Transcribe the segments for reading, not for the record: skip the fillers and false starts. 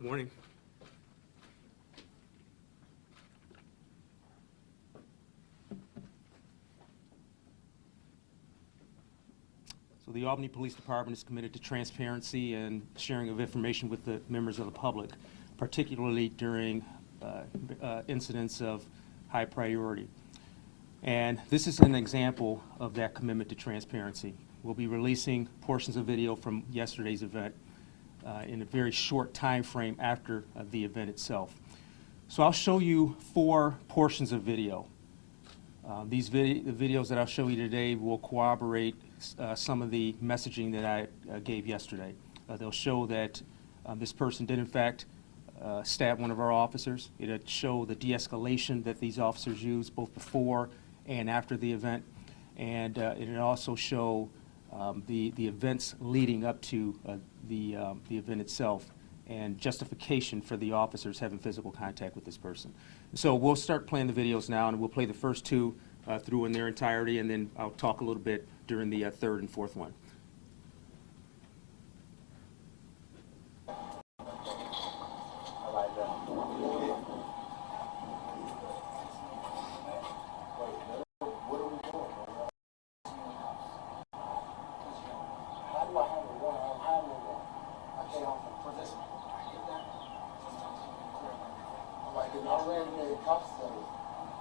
Morning. So the Albany Police Department is committed to transparency and sharing of information with the members of the public, particularly during incidents of high priority. And this is an example of that commitment to transparency. We'll be releasing portions of video from yesterday's event in a very short time frame after the event itself. So I'll show you 4 portions of video. The videos that I'll show you today will corroborate some of the messaging that I gave yesterday. They'll show that this person did in fact stab one of our officers. It'll show the de-escalation that these officers used both before and after the event, and it'll also show the events leading up to the event itself and justification for the officers having physical contact with this person. So we'll start playing the videos now, and we'll play the first 2 through in their entirety, and then I'll talk a little bit during the 3rd and 4th one.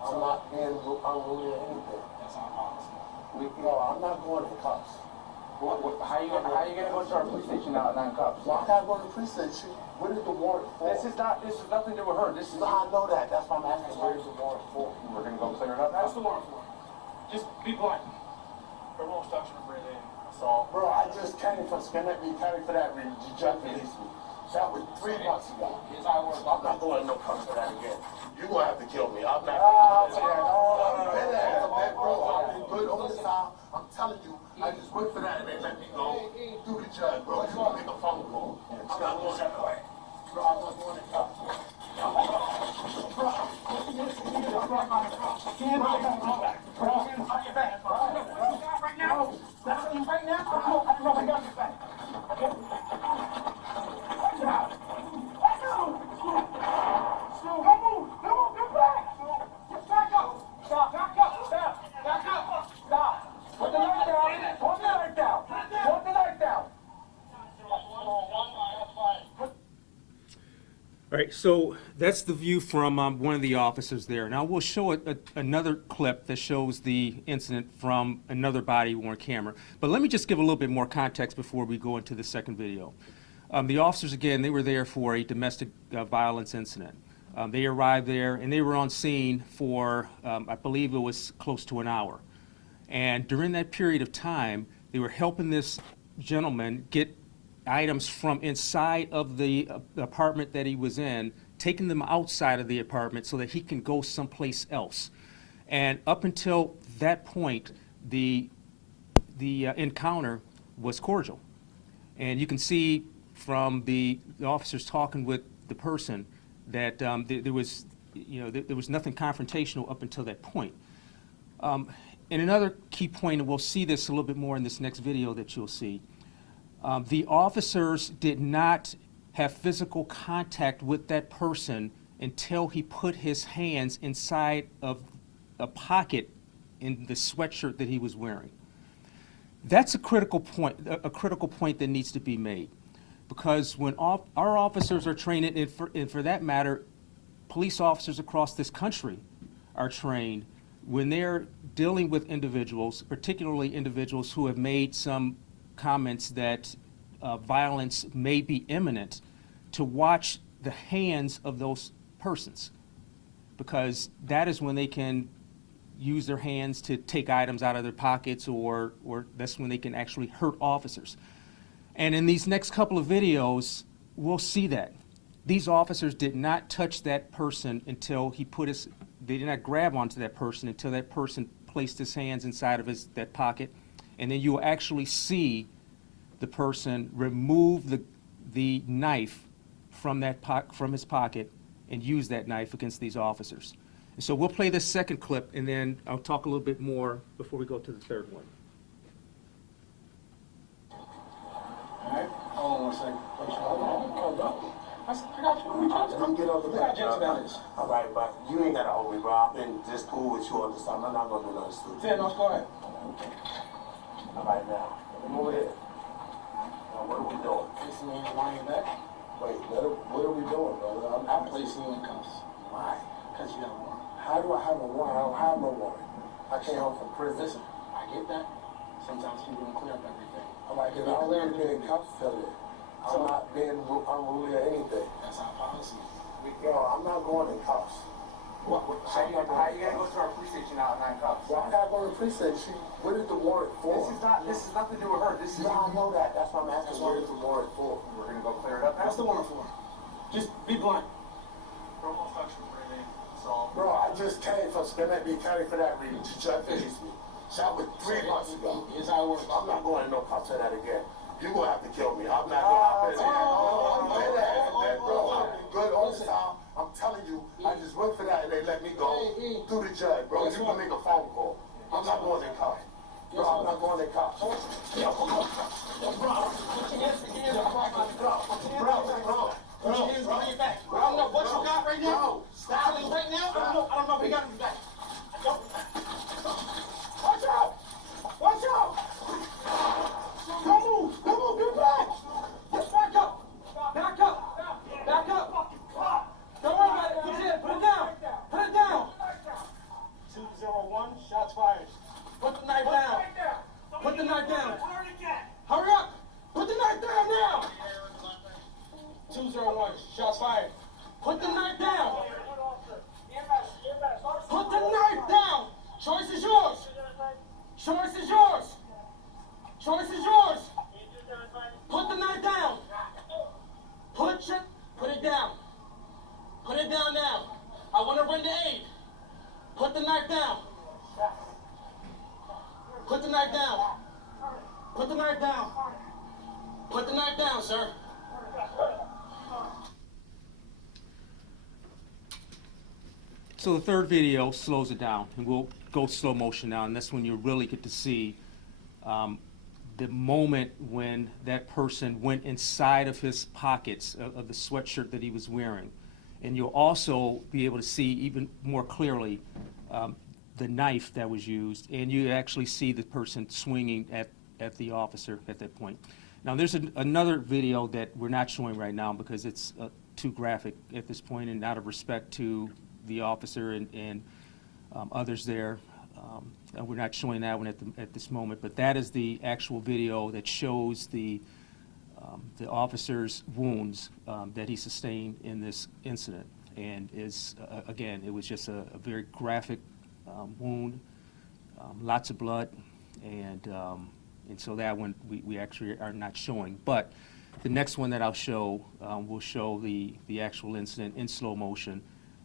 I'm not paying unruly or anything. That's our policy. No, I'm not going to cuffs. How you gonna go to our police station now at 9 cuffs? Well, I gotta go to the police station. What is the warrant for? This is nothing to do with her. This is. No, I know that. That's why I'm asking. What is the warrant for? We're gonna go clear it up. That's the warrant for. Just be blunt. Criminal obstruction of breathing. That's all. Bro, I just came from Schenectady County for that reason. You just released me. That was 3 months ago. Here's how it works. I'm not going to no cuffs for that again. You're gonna have to kill me. I'm not. No. Bro, I've been good all this time. I'm telling you, I just wait for that and they let me go through the judge, bro. You gonna make a phone call. I'm not going that way. Bro, I'm not going to cuffs. All right, so that's the view from one of the officers there. Now we'll show another clip that shows the incident from another body-worn camera. But let me just give a little bit more context before we go into the second video. The officers, again, they were there for a domestic violence incident. They arrived there and they were on scene for, I believe it was close to an hour. And during that period of time, they were helping this gentleman get items from inside of the apartment that he was in, taking them outside of the apartment so that he can go someplace else. And up until that point, the encounter was cordial. And you can see from the officers talking with the person that there was nothing confrontational up until that point. And another key point, and we'll see this a little bit more in this next video that you'll see, the officers did not have physical contact with that person until he put his hands inside of a pocket in the sweatshirt that he was wearing. That's a critical point that needs to be made, because when our officers are trained, and for that matter, police officers across this country are trained, when they're dealing with individuals, particularly individuals who have made some comments that violence may be imminent, to watch the hands of those persons, because that is when they can use their hands to take items out of their pockets, or that's when they can actually hurt officers. And in these next couple of videos, we'll see that. These officers did not touch that person until they did not grab onto that person until that person placed his hands inside of that pocket. And then you will actually see the person remove the knife from his pocket and use that knife against these officers. And so we'll play this second clip, and then I'll talk a little bit more before we go to the third one. All right, hold on 1 second. I got you. We got you. Come get on the We got back. gents about this. All right, but you ain't gotta hold me, bro. I've been just cool with you all this time. I'm not gonna do nothing stupid. Ten, let's go ahead. All right, now. Come over here. Now, what are we doing? Placing you in line back. Wait, what are we doing, brother? I'm placing you in cuffs. Why? Because you got a warrant. How do I have a warrant? I don't have no warrant. I came home from prison. Listen, I get that. Sometimes people don't clear up everything. I'm like, if I don't want to be in cuffs, tell it. I'm not being unruly or anything. That's our policy. Yo, I'm not going in cuffs. How you gonna go to our police station now at 9 cuffs? Well, I gotta go to the precinct. What is the warrant for? This is nothing to do with her. This is Yeah, I know that. That's why I'm asking. What is the warrant for? We're gonna go clear it up. What's the warrant for? Just be blunt. Criminal obstruction of breathing. So. Bro, I just came from Schenectady County for that reason. The judge released me. Shot with 3 months ago. Here's how it works. I'm not going to no cops for that again. You're going to have to kill me. I'm not going to bro. I've been good all the time. I'm telling you, I just went for that and they let me go through the judge, bro. You can make a phone call. I'm not going to cops. Bro, I'm not going to cops. Yo, bro. Put your hands behind your back. I don't know what you got right now. Stop it right now. I don't know if he got his back. Watch out! Watch out! Don't move! Don't move! Get back! Just back up! Back up! Back up! Don't worry about it. Put it down. Put it down. 201. Shots fired. Put the knife down. Put the knife down. Hurry up! Put the knife down now! 201. Shots fired. Put the knife down. Put the knife down. Choice is yours. Choice is yours. Choice is yours. Put the knife down. Put it down. Put it down now. I want to render aid. Put the knife down. Put the knife down. Put the knife down. Put the knife down, sir. So the third video slows it down, and we'll go slow motion now, and that's when you really get to see the moment when that person went inside of his pockets of the sweatshirt that he was wearing. And you'll also be able to see even more clearly the knife that was used, and you actually see the person swinging at the officer at that point. Now there's another video that we're not showing right now because it's too graphic at this point, and out of respect to the officer and others there. We're not showing that one at this moment, but that is the actual video that shows the officer's wounds that he sustained in this incident. And is again, it was just a very graphic wound, lots of blood, and so that one we actually are not showing. But the next one that I'll show will show the actual incident in slow motion.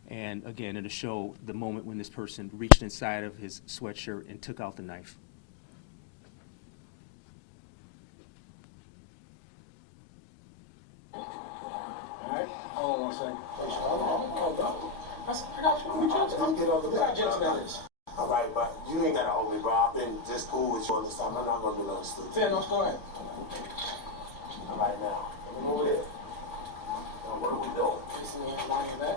And again, it'll show the moment when this person reached inside of his sweatshirt and took out the knife. Alright, hold on one second. I got you. We got gents about this. All right, but you ain't got to hold me, bro. I've been just cool with you all this time. I'm not going to do nothing stupid. Ten, let's go ahead. All right, now. Come over here. Now, what are we doing? Placing you in line back.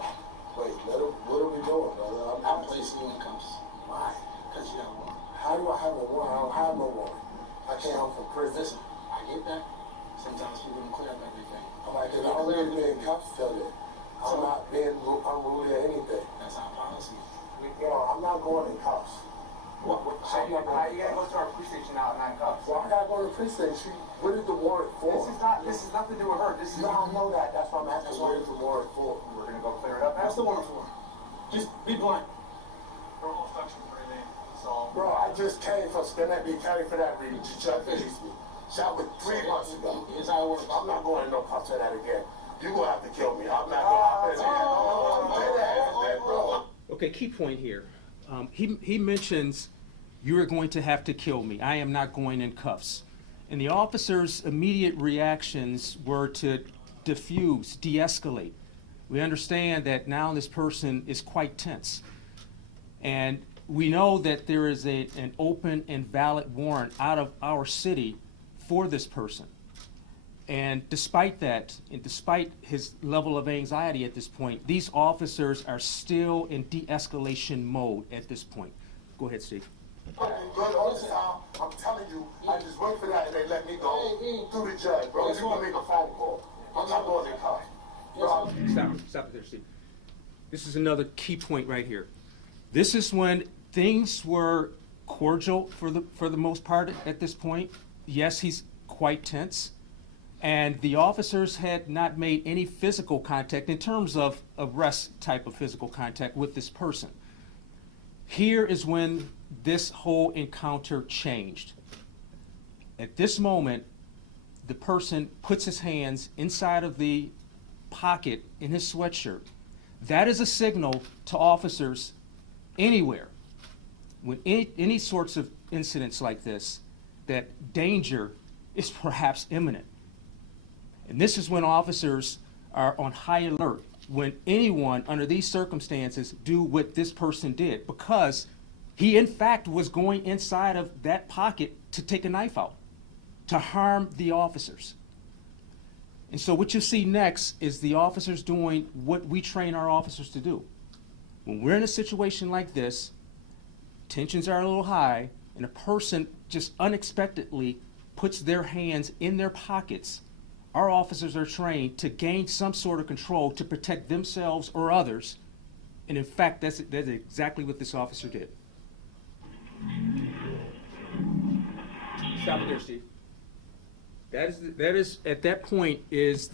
Wait, what are we doing, brother? I'm placing you in cuffs. Why? Because you got a warrant. How do I have a warrant? I don't have no warrant. I came home from prison. Listen, I get that. Sometimes people don't clear up everything. I'm like, if I don't want to be in cuffs, tell it. I'm not being unruly or anything. That's our policy. Yo, I'm not going in cuffs. How you gonna go to our police station now at 9 cuffs? Well, I gotta go to the precinct. What is the warrant for? This is nothing to do with her. This is Yeah, I know that. That's why I'm asking. What is the warrant for? We're gonna go clear it up. What's the warrant for? Just be blunt. Criminal obstruction of breathing. So. Bro, I just came from Schenectady County for that reason. The judge released me. Shot with 3 months ago. Here's how it works. I'm not going to no cops for that again. You're going to have to kill me. I'm not going to bro. Okay, key point here. He mentions, you are going to have to kill me. I am not going in cuffs. And the officer's immediate reactions were to diffuse, de-escalate. We understand that now this person is quite tense. And we know that there is an open and valid warrant out of our city for this person. And despite that, and despite his level of anxiety at this point, these officers are still in de-escalation mode at this point. Go ahead, Steve. Good all this time. I'm telling you, I just wait for that and they let me go through the judge, bro. You can make a phone call. I'm not going to car. Stop it there, Steve. This is another key point right here. This is when things were cordial for the most part at this point. Yes, he's quite tense. And the officers had not made any physical contact in terms of arrest type of physical contact with this person. Here is when this whole encounter changed. At this moment, the person puts his hands inside of the pocket in his sweatshirt. That is a signal to officers anywhere, when any sorts of incidents like this, that danger is perhaps imminent. And this is when officers are on high alert, when anyone under these circumstances do what this person did, because he in fact was going inside of that pocket to take a knife out, to harm the officers. And so what you see next is the officers doing what we train our officers to do. When we're in a situation like this, tensions are a little high, and a person just unexpectedly puts their hands in their pockets, our officers are trained to gain some sort of control to protect themselves or others. And in fact, that's exactly what this officer did. Stop it there, Steve. That is at that point is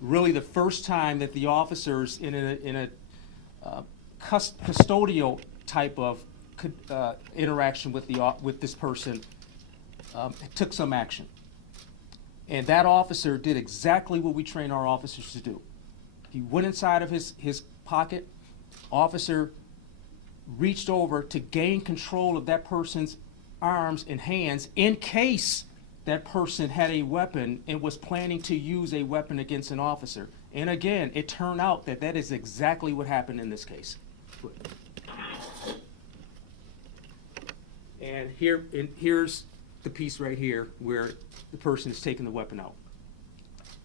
really the first time that the officers in a custodial type of interaction with this person took some action. And that officer did exactly what we train our officers to do. He went inside of his pocket. Officer reached over to gain control of that person's arms and hands in case that person had a weapon and was planning to use a weapon against an officer. And again, it turned out that that is exactly what happened in this case. And here's the piece right here where the person is taking the weapon out.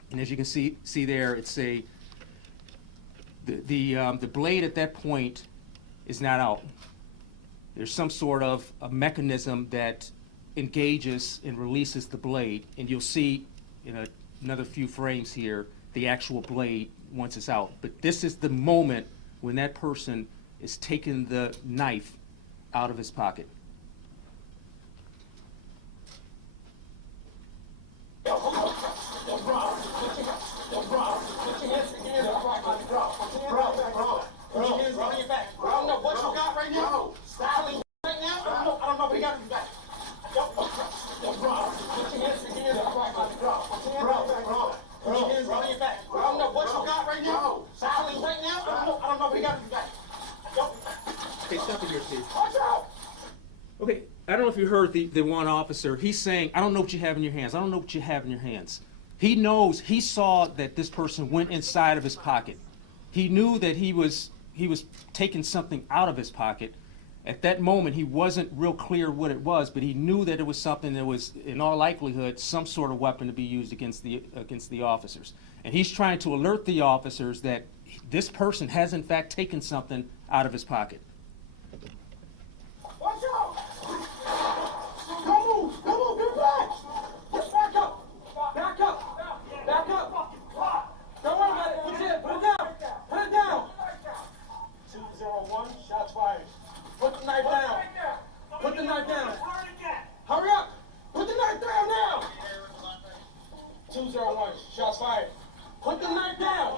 And as you can see there, it's the blade at that point is not out. There's some sort of a mechanism that engages and releases the blade, and you'll see in another few frames here the actual blade once it's out. But this is the moment when that person is taking the knife out of his pocket. Okay, stop it here, Steve. Okay, I don't know if you heard the one officer. He's saying, I don't know what you have in your hands. I don't know what you have in your hands. He knows, he saw that this person went inside of his pocket. He knew that he was taking something out of his pocket. At that moment, he wasn't real clear what it was, but he knew that it was something that was, in all likelihood, some sort of weapon to be used against the officers. And he's trying to alert the officers that this person has, in fact, taken something out of his pocket. Watch out! Don't move! Don't move! Get back! Get back up! Back up! Back up! Don't worry about it. Put it down! Put it down! 201, shots fired. Put the knife down. Put the knife down. Hurry up! Put the knife down now! 201, shots fired. Put the knife down!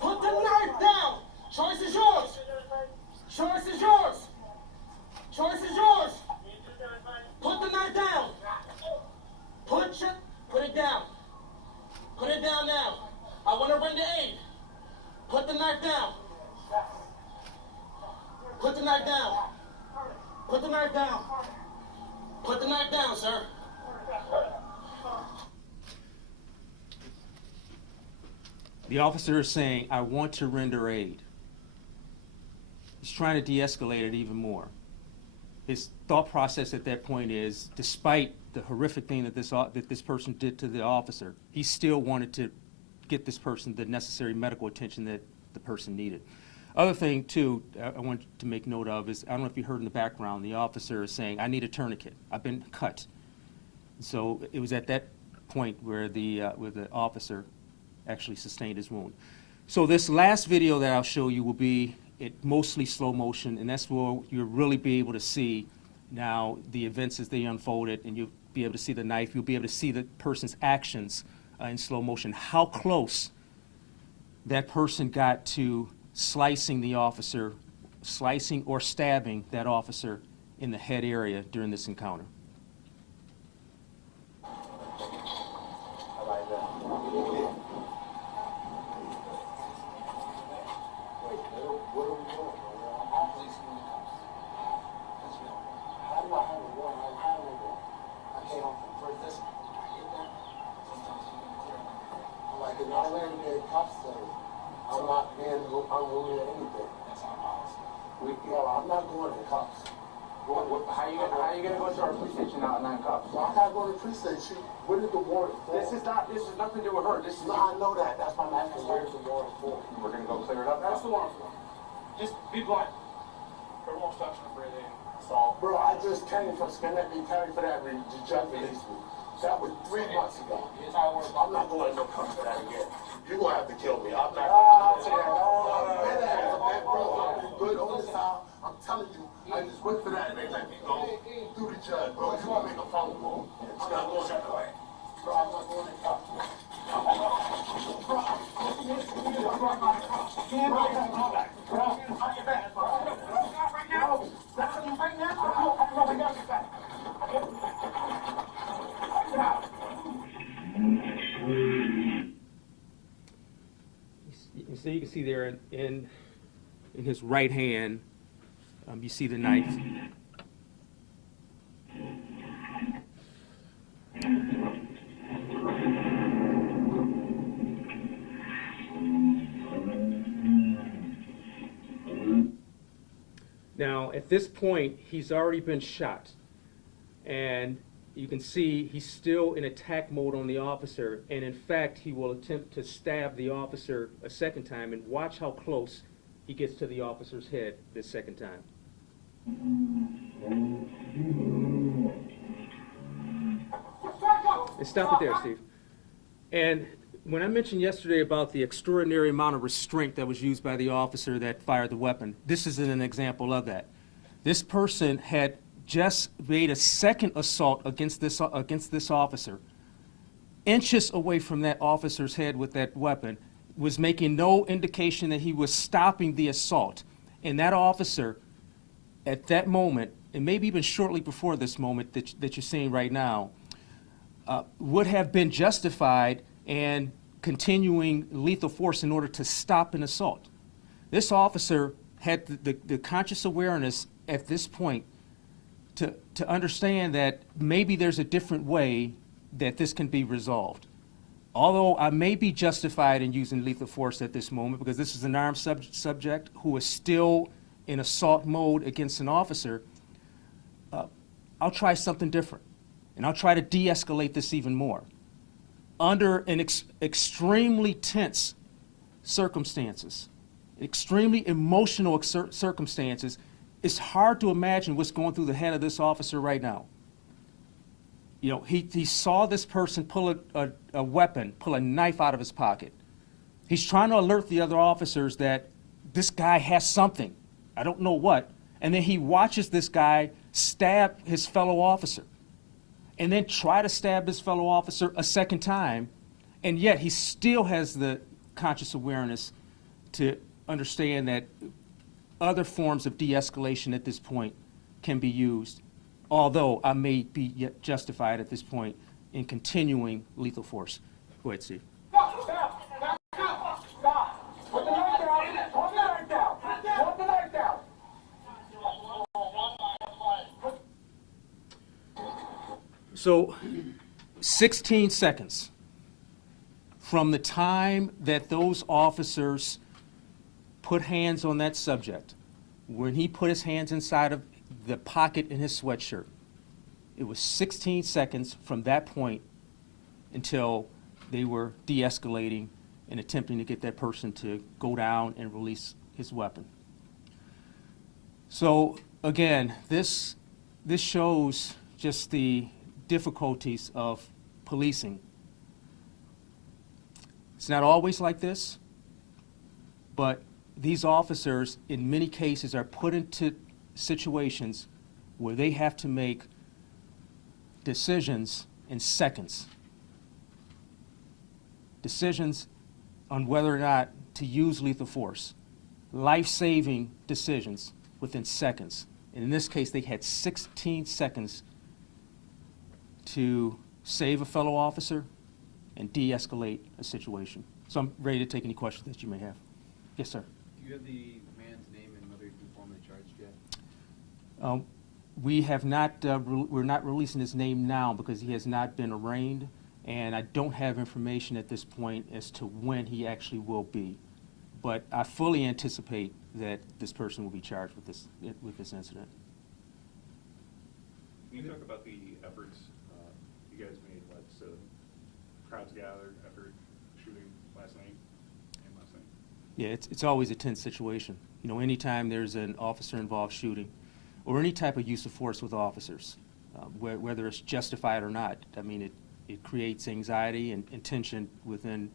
Put the knife down! Choice is yours! Choice is yours! Choice is yours! Put the knife down! Put it down! Put it down now! I want to render aid! Put the knife down! Put the knife down! Put the knife down! Put the knife down, sir! The officer is saying, I want to render aid. He's trying to de-escalate it even more. His thought process at that point is, despite the horrific thing that this person did to the officer, he still wanted to get this person the necessary medical attention that the person needed. Other thing, too, I want to make note of is, I don't know if you heard in the background, the officer is saying, "I need a tourniquet. I've been cut." So it was at that point where the officer actually sustained his wound. So this last video that I'll show you will be mostly slow motion, and that's where you'll really be able to see now the events as they unfolded, and you'll be able to see the knife. You'll be able to see the person's actions in slow motion, how close that person got to slicing the officer, slicing or stabbing that officer in the head area during this encounter. I'm not being unruly or anything. I'm not going to cops. How you gonna go to our police station now at 9 cops? Well, I gotta go to the police station. What is the warrant for? This is nothing to do with her. This is. No, I know that. That's why I'm asking, where's the warrant for? We're gonna go clear it up. That's the warrant for. Just be blunt. There won't touch no breathing. Bro, I just came from Schenectady County for that. The judge released me. That was 3 months ago. I'm not going to no cops for that again. You're going to have to kill me. I'm not going to say that. Bro, I've been good all this time. I'm telling you, I just went for that and they let me go through the judge, bro. You want to make a phone call? I'm not going that way. Bro, I'm not going to cops. So you can see there in his right hand, you see the knife. Now, at this point, he's already been shot, and you can see he's still in attack mode on the officer, and in fact, he will attempt to stab the officer a second time, and watch how close he gets to the officer's head this second time. And stop it there, Steve. And when I mentioned yesterday about the extraordinary amount of restraint that was used by the officer that fired the weapon, this is an example of that. This person had just made a second assault against this officer, inches away from that officer's head with that weapon, was making no indication that he was stopping the assault. And that officer, at that moment, and maybe even shortly before this moment that you're seeing right now, would have been justified and continuing lethal force in order to stop an assault. This officer had the conscious awareness at this point to understand that maybe there's a different way that this can be resolved. Although I may be justified in using lethal force at this moment because this is an armed subject who is still in assault mode against an officer, I'll try something different. And I'll try to de-escalate this even more. Under an extremely tense circumstances, extremely emotional circumstances, it's hard to imagine what's going through the head of this officer right now. You know, he saw this person pull a weapon, pull a knife out of his pocket. He's trying to alert the other officers that this guy has something. I don't know what. And then he watches this guy stab his fellow officer. And then try to stab his fellow officer a second time. And yet he still has the conscious awareness to understand that other forms of de-escalation at this point can be used, although I may be yet justified at this point in continuing lethal force. Go ahead, Steve. Stop! Stop! Put the knife down! Put the knife down! Put the knife down! 16 seconds from the time that those officers put hands on that subject, when he put his hands inside of the pocket in his sweatshirt, It was 16 seconds from that point until they were de-escalating and attempting to get that person to go down and release his weapon. So again, this shows just the difficulties of policing. It's not always like this, but these officers in many cases are put into situations where they have to make decisions in seconds. Decisions on whether or not to use lethal force. Life-saving decisions within seconds. And in this case, they had 16 seconds to save a fellow officer and de-escalate a situation. So I'm ready to take any questions that you may have. Yes, sir. Do you have the man's name and whether he's been formally charged yet? We have not, we're not releasing his name now because he has not been arraigned, and I don't have information at this point as to when he actually will be. But I fully anticipate that this person will be charged with this incident. Can you talk about the efforts you guys made, so crowds gathered after shooting last night and last night? Yeah, it's always a tense situation. You know, anytime there's an officer-involved shooting or any type of use of force with officers, whether it's justified or not, I mean, it creates anxiety and tension within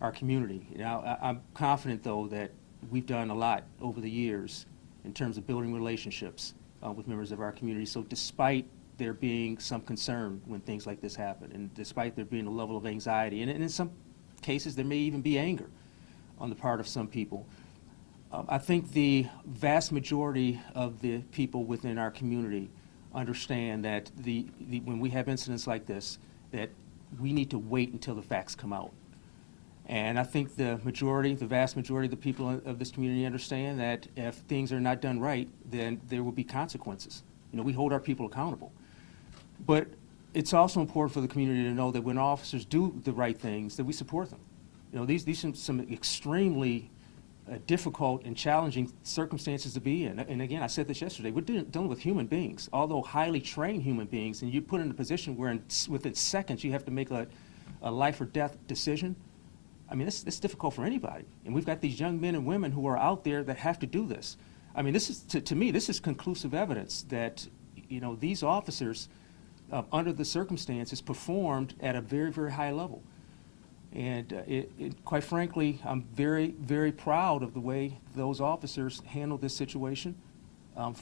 our community. Now, I'm confident, though, that we've done a lot over the years in terms of building relationships with members of our community. So despite there being some concern when things like this happen, and despite there being a level of anxiety, and in some cases there may even be anger on the part of some people, I think the vast majority of the people within our community understand that when we have incidents like this, that we need to wait until the facts come out. And I think the vast majority of the people of this community understand that if things are not done right, then there will be consequences. You know, we hold our people accountable. But it's also important for the community to know that when officers do the right things, that we support them. You know, these are some extremely difficult and challenging circumstances to be in. And again, I said this yesterday, we're dealing with human beings, although highly trained human beings, and you put in a position where within seconds you have to make a life or death decision. I mean, it's difficult for anybody. And we've got these young men and women who are out there that have to do this. I mean, this is, to me, this is conclusive evidence that, you know, these officers, under the circumstances, performed at a very, very high level. And quite frankly, I'm very, very proud of the way those officers handled this situation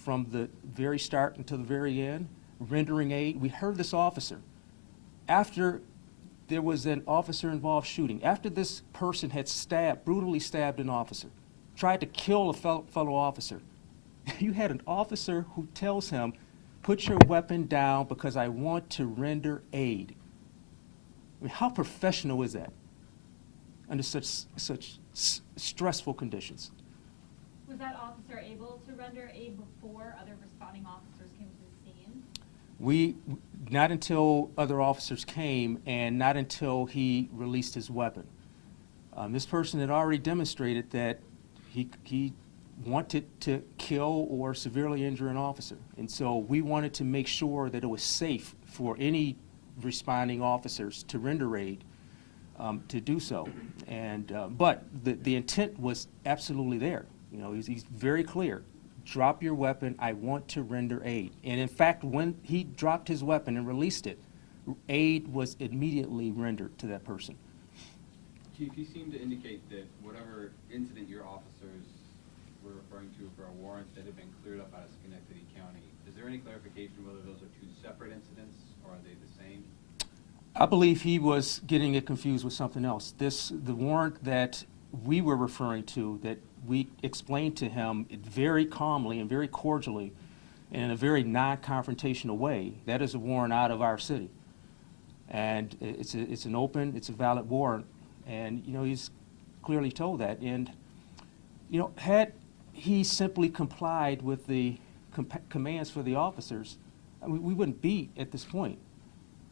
from the very start until the very end, rendering aid. We heard this officer after there was an officer-involved shooting, after this person had brutally stabbed an officer, tried to kill a fellow officer. You had an officer who tells him, "Put your weapon down because I want to render aid." I mean, how professional is that under such stressful conditions? Was that officer able to render aid before other responding officers came to the scene? Not until other officers came, and not until he released his weapon. This person had already demonstrated that he wanted to kill or severely injure an officer. And so we wanted to make sure that it was safe for any responding officers to render aid to do so. And but the intent was absolutely there. You know, he's very clear. Drop your weapon, I want to render aid. And in fact, when he dropped his weapon and released it, aid was immediately rendered to that person. Chief, you seem to indicate that whatever incident your officers were referring to for a warrant that had been cleared up out of Schenectady County, is there any clarification whether those are two separate incidents, or are they the same? I believe he was getting it confused with something else. The warrant that we were referring to, that we explained to him very calmly and very cordially and in a very non-confrontational way, that is a warrant out of our city. And it's a valid warrant. And, you know, he's clearly told that. And, you know, had he simply complied with the commands for the officers, I mean, we wouldn't be at this point.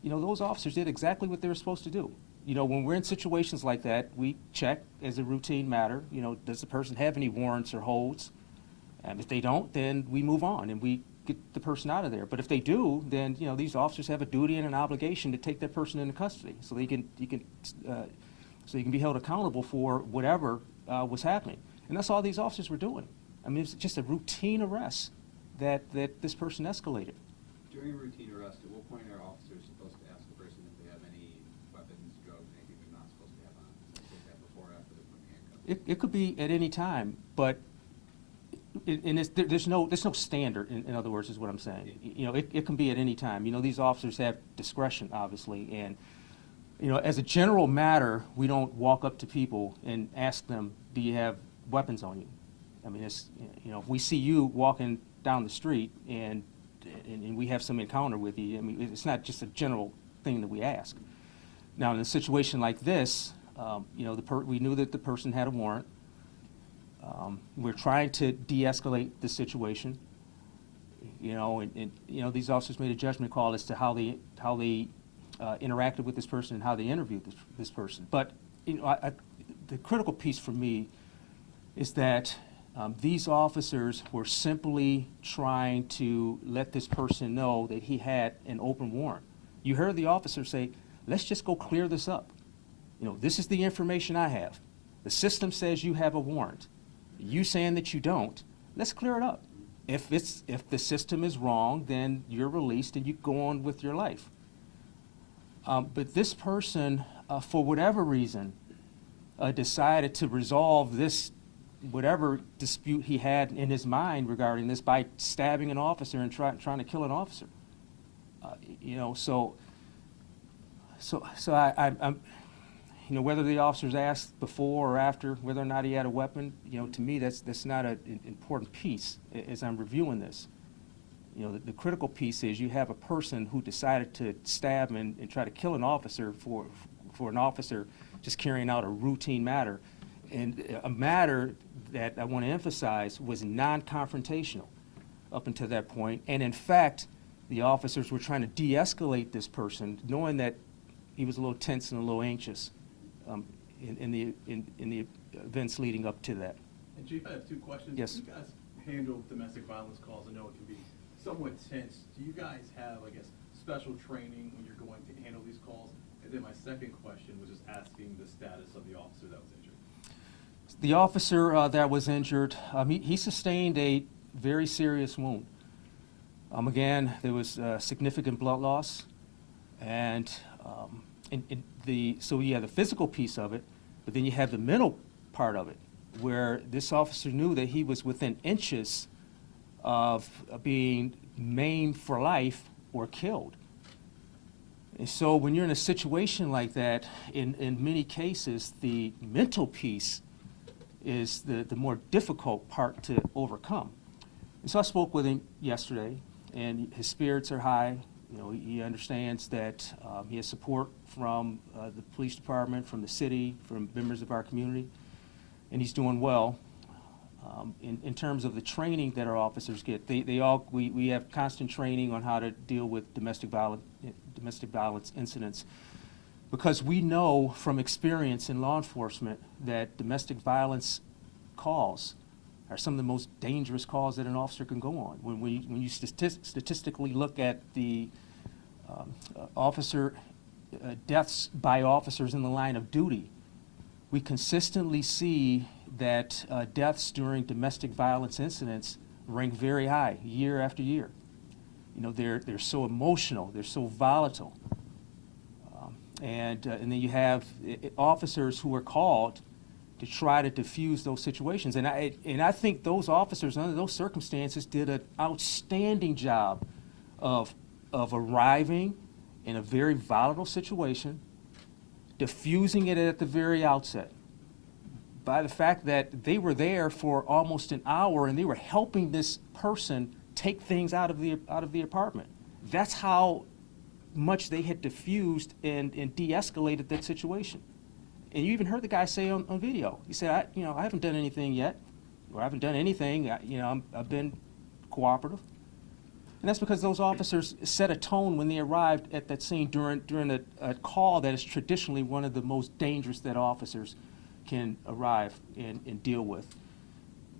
You know, those officers did exactly what they were supposed to do. You know, when we're in situations like that, we check as a routine matter, you know, does the person have any warrants or holds? And if they don't, then we move on and we get the person out of there. But if they do, then, you know, these officers have a duty and an obligation to take that person into custody so they can be held accountable for whatever was happening. And that's all these officers were doing. I mean, it's just a routine arrest that this person escalated. During a routine arrest, at what point are officers supposed to ask a person if they have any weapons, drugs, anything they're not supposed to have on? Is that supposed to have before or after they're put in handcuffs? It could be at any time, but there's no standard. In other words, is what I'm saying. You know, it can be at any time. You know, these officers have discretion, obviously, and you know, as a general matter, we don't walk up to people and ask them, "Do you have weapons on you?" I mean, it's, you know, if we see you walking down the street and we have some encounter with you, I mean, it's not just a general thing that we ask. Now, in a situation like this, you know, we knew that the person had a warrant. We're trying to de-escalate the situation, you know, and you know, these officers made a judgment call as to how they interacted with this person and how they interviewed this person. But you know, the critical piece for me is that these officers were simply trying to let this person know that he had an open warrant. You heard the officer say, "Let's just go clear this up. You know, this is the information I have. The system says you have a warrant. You saying that you don't, let's clear it up. If the system is wrong, then you're released and you go on with your life." But this person, for whatever reason, decided to resolve this, whatever dispute he had in his mind regarding this, by stabbing an officer and trying to kill an officer. You know, so I'm, you know, whether the officers asked before or after whether or not he had a weapon, you know, to me that's not an important piece as I'm reviewing this. You know, the critical piece is you have a person who decided to stab and try to kill an officer for an officer just carrying out a routine matter, and a matter that I want to emphasize was non-confrontational up until that point. And in fact, the officers were trying to de-escalate this person, knowing that he was a little tense and a little anxious in the events leading up to that. And Chief, I have two questions. Yes. You guys handle domestic violence calls. I know it can be somewhat tense. Do you guys have, I guess, special training when you're going to handle these calls? And then my second question was just asking the status of the officer that was injured. The officer that was injured, he sustained a very serious wound. Again, there was significant blood loss, and so you have the physical piece of it, but then you have the mental part of it, where this officer knew that he was within inches of being maimed for life or killed. And so when you're in a situation like that, in many cases, the mental piece is the more difficult part to overcome. And so I spoke with him yesterday, and his spirits are high. You know, he understands that he has support from the police department, from the city, from members of our community, and he's doing well. In terms of the training that our officers get, we have constant training on how to deal with domestic violence incidents, because we know from experience in law enforcement that domestic violence calls are some of the most dangerous calls that an officer can go on. When you statistically look at the officer deaths by officers in the line of duty, we consistently see that deaths during domestic violence incidents rank very high year after year. You know, they're so emotional, they're so volatile, and then you have officers who are called to try to diffuse those situations. And I think those officers, under those circumstances, did an outstanding job of arriving in a very volatile situation, diffusing it at the very outset, by the fact that they were there for almost an hour and they were helping this person take things out of the apartment. That's how much they had diffused and de-escalated that situation. And you even heard the guy say on video, he said, I haven't done anything yet, or I haven't done anything, I've been cooperative. And that's because those officers set a tone when they arrived at that scene during a call that is traditionally one of the most dangerous that officers can arrive and deal with.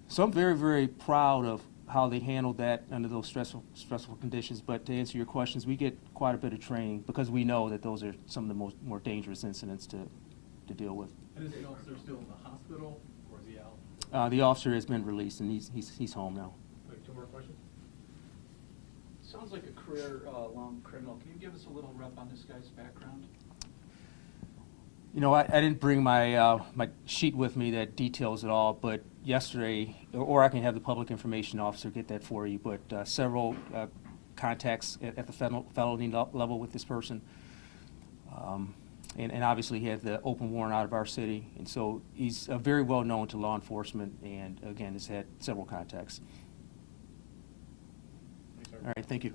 So I'm very, very proud how they handled that under those stressful conditions. But to answer your questions, we get quite a bit of training because we know that those are some of the more dangerous incidents to deal with. And is the officer still in the hospital, or is he out? The officer has been released, and he's home now. Wait, 2 more questions? Sounds like a career-long criminal. Can you give us a little rep on this guy's background? You know, I didn't bring my my sheet with me that details it all, but yesterday, or I can have the public information officer get that for you, but several contacts at the felony level with this person. And obviously he had the open warrant out of our city, and so he's very well known to law enforcement, and again, has had several contacts. All right, thank you.